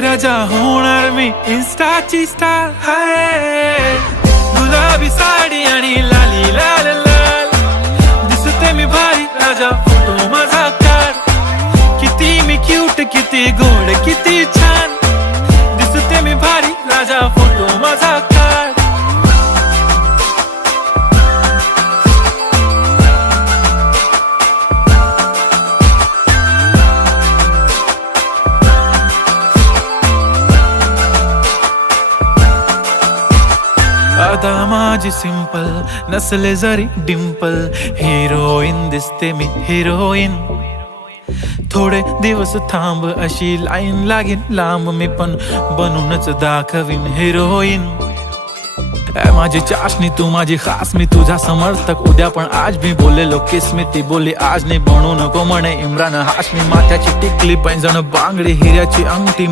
राजा होणार मी इन्स्टाची स्टार. हाय गुलाबी साडी आणि लाली लाल लाल दिसते मी भारी राजा फोटो माझा काढ. किती मी क्यूट किती गोड किती छान दिसते मी भारी राजा फोटो माझा काढ. आता माझी सिंपल नसले जरी डिंपल हिरोईन दिसते मी हिरोईन. थोडे दिवस थांब अशी लाईन लागेल लांब मी पण बनूनच दाखवीन हिरोईन. माझी चाशनी तू माझी खास मी तुझा समर्थक. उद्या पण आज मी बोललेलो किस मी ती बोली आज नाही बनू नको म्हणे इम्रान हाशमी. माथ्याची टिकली पैंजण बांगडी हिऱ्याची अंगठी